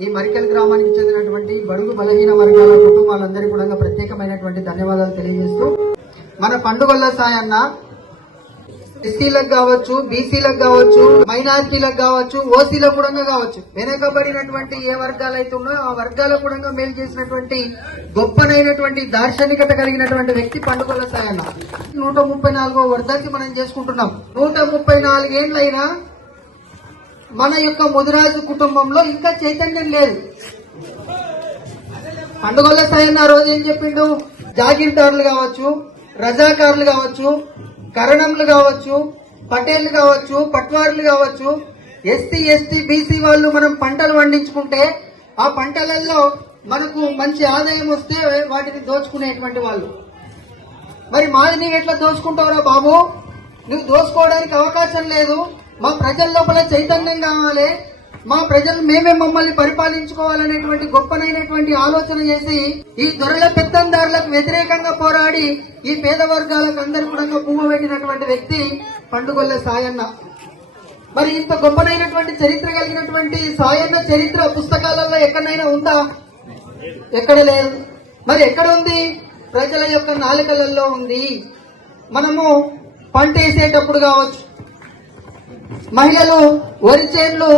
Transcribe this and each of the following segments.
ఈ మరికల్ గ్రామానికి చెందినటువంటి బడుగు బలహీన వర్గాల కుటుంబాలందరికీ కూడా ప్రత్యేకమైనటువంటి ధన్యవాదాలు తెలియజేస్తూ మన పండుగల సాయన్న ఎస్సీలకు కావచ్చు బీసీలకు కావచ్చు మైనారిటీలకు కావచ్చు ఓసీలకు కూడా కావచ్చు వెనకబడినటువంటి ఏ వర్గాలు అయితే ఉన్నాయో ఆ వర్గాల కూడా మేలు చేసినటువంటి గొప్పనైనటువంటి దార్శనికత కలిగినటువంటి వ్యక్తి పండుగల సాయన్న. నూట ముప్పై నాలుగో వర్ధాకి మనం చేసుకుంటున్నాం. నూట ముప్పై నాలుగేండ్లైనా మన యొక్క ముదిరాజు కుటుంబంలో ఇంకా చైతన్యం లేదు. పండుగల సైన్ ఆ రోజు ఏం చెప్పిండు? జాగీర్దారులు కావచ్చు రజాకారులు కావచ్చు కరణంలు కావచ్చు పటేళ్ళు కావచ్చు పట్వార్లు కావచ్చు ఎస్టీ ఎస్టీ బీసీ వాళ్ళు మనం పంటలు పండించుకుంటే ఆ పంటలలో మనకు మంచి ఆదాయం వస్తే వాటిని దోచుకునేటువంటి వాళ్ళు. మరి మాది నీవు ఎట్లా దోచుకుంటావురా బాబు? నువ్వు దోచుకోవడానికి అవకాశం లేదు. మా ప్రజల లోపల చైతన్యం కావాలి. మా ప్రజలు మేమే మమ్మల్ని పరిపాలించుకోవాలనేటువంటి గొప్పనైనటువంటి ఆలోచన చేసి ఈ దొరల పెత్తందారులకు వ్యతిరేకంగా పోరాడి ఈ పేద వర్గాలకు అందరు కూడా పువ్వు పెట్టినటువంటి వ్యక్తి పండుగొల్ల సాయన్న. మరి ఇంత గొప్పనైనటువంటి చరిత్ర కలిగినటువంటి సాయన్న చరిత్ర పుస్తకాలలో ఎక్కడైనా ఉందా? ఎక్కడ లేదు. మరి ఎక్కడ ఉంది? ప్రజల యొక్క నాలుకలలో ఉంది. మనము పంట వేసేటప్పుడు కావచ్చు మహిళలు వరి చేన్లు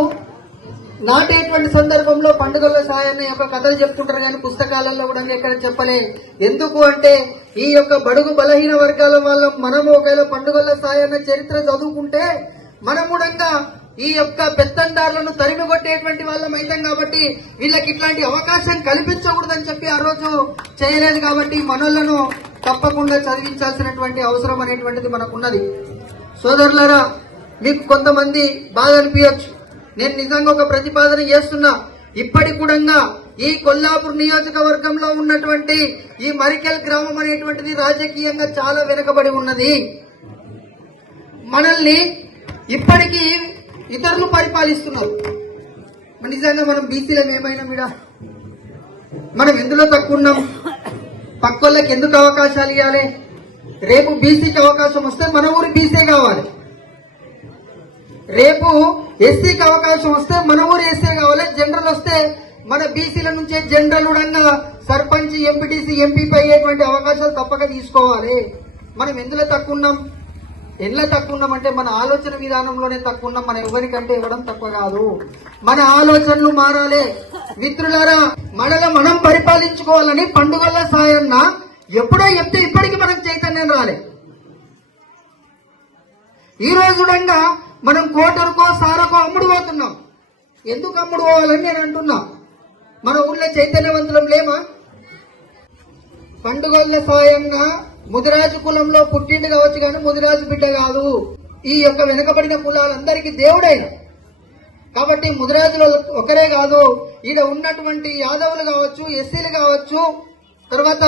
నాటేటువంటి సందర్భంలో పండుగల సాయాన్ని యొక్క కథలు చెప్పుకుంటారు కానీ పుస్తకాలలో కూడా ఎక్కడ చెప్పలే. ఎందుకు అంటే ఈ యొక్క బడుగు బలహీన వర్గాల వల్ల మనము ఒకవేళ పండుగల సాయాన్ని చరిత్ర చదువుకుంటే మనముడంగా ఈ యొక్క పెత్తందారులను తరిమి కొట్టేటువంటి వాళ్ళం అవుతాం కాబట్టి వీళ్ళకి ఇట్లాంటి అవకాశం కల్పించకూడదని చెప్పి ఆ రోజు చేయలేదు కాబట్టి మనలను తప్పకుండా చదివించాల్సినటువంటి అవసరం అనేటువంటిది మనకున్నది. సోదరులరా మీకు కొంతమంది బాధ అనిపించచ్చు నేను నిజంగా ఒక ప్రతిపాదన చేస్తున్నా. ఇప్పటి కూడా ఈ కొల్లాపూర్ నియోజకవర్గంలో ఉన్నటువంటి ఈ మరికెల్ గ్రామం అనేటువంటిది రాజకీయంగా చాలా వెనుకబడి ఉన్నది. మనల్ని ఇప్పటికీ ఇతరులు పరిపాలిస్తున్నారు. నిజంగా మనం బీసీలం ఏమైనా మీడ మనం ఎందులో తక్కువ ఉన్నాం? పక్కోళ్ళకి ఎందుకు అవకాశాలు ఇవ్వాలి రేపు బీసీకి అవకాశం వస్తే మన ఊరు బీసీ కావాలి. రేపు ఎస్సీకి అవకాశం వస్తే మన ఊరు ఎస్సీ కావాలి జనరల్ వస్తే మన బీసీల నుంచే జనరల్ ఉడంగా సర్పంచ్ ఎంపీటీసీ ఎంపీపై అయ్యేటువంటి అవకాశాలు తప్పక తీసుకోవాలి. మనం ఎందులో తక్కువ ఉన్నాం? ఎందులో తక్కువ ఉన్నామంటే మన ఆలోచన విధానంలోనే తక్కువ ఉన్నాం. మన ఎవరికంటే ఇవ్వడం తక్కువ కాదు. మన ఆలోచనలు మారాలి. మిత్రులారా మనలో మనం పరిపాలించుకోవాలని పండుగల సాయన్న ఎప్పుడో చెప్తే ఇప్పటికి మనకు చైతన్యం రాలే. ఈ రోజుడంగా మనం కోటరుకో సారకో అమ్ముడు పోతున్నాం. ఎందుకు అమ్ముడు పోవాలని నేను అంటున్నా. మన ఊళ్ళో చైతన్యవంతులం లేమా? పండుగల సాయంగా ముదిరాజు కులంలో పుట్టిండు కావచ్చు కానీ ముదిరాజు బిడ్డ కాదు. ఈ యొక్క వెనుకబడిన కులాలందరికీ దేవుడైన. కాబట్టి ముదిరాజులు ఒకరే కాదు. ఈడ ఉన్నటువంటి యాదవులు కావచ్చు ఎస్సీలు కావచ్చు తర్వాత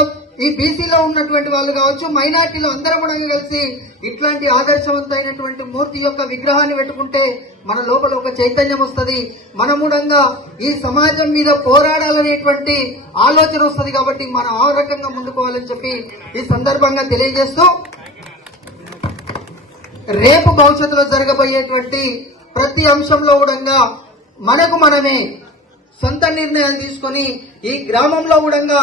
ఈ బీసీలో ఉన్నటువంటి వాళ్ళు కావచ్చు మైనార్టీలు అందరం కూడా కలిసి ఇట్లాంటి ఆదర్శవంతమైనటువంటి మూర్తి యొక్క విగ్రహాన్ని పెట్టుకుంటే మన లోపల ఒక చైతన్యం వస్తుంది. మనముడంగా ఈ సమాజం మీద పోరాడాలనేటువంటి ఆలోచన వస్తుంది కాబట్టి మనం ఆ రకంగా ముందుకోవాలని చెప్పి ఈ సందర్భంగా తెలియజేస్తూ రేపు భవిష్యత్తులో జరగబోయేటువంటి ప్రతి అంశంలో కూడా మనకు మనమే సొంత నిర్ణయాలు తీసుకొని ఈ గ్రామంలో కూడా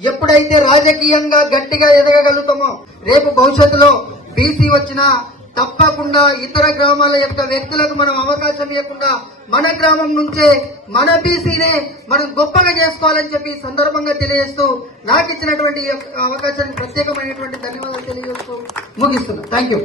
ఎప్పుడైతే రాజకీయంగా గట్టిగా ఎదగగలుగుతామో రేపు భవిష్యత్తులో బీసీ వచ్చినా తప్పకుండా ఇతర గ్రామాల యొక్క వ్యక్తులకు మనం అవకాశం ఇవ్వకుండా మన గ్రామం నుంచే మన బీసీనే మనం గొప్పగా చేసుకోవాలని చెప్పి సందర్భంగా తెలియజేస్తూ నాకు ఇచ్చినటువంటి యొక్క అవకాశానికి ప్రత్యేకమైనటువంటి ధన్యవాదాలు తెలియజేస్తూ ముగిస్తున్నాను థ్యాంక్ యూ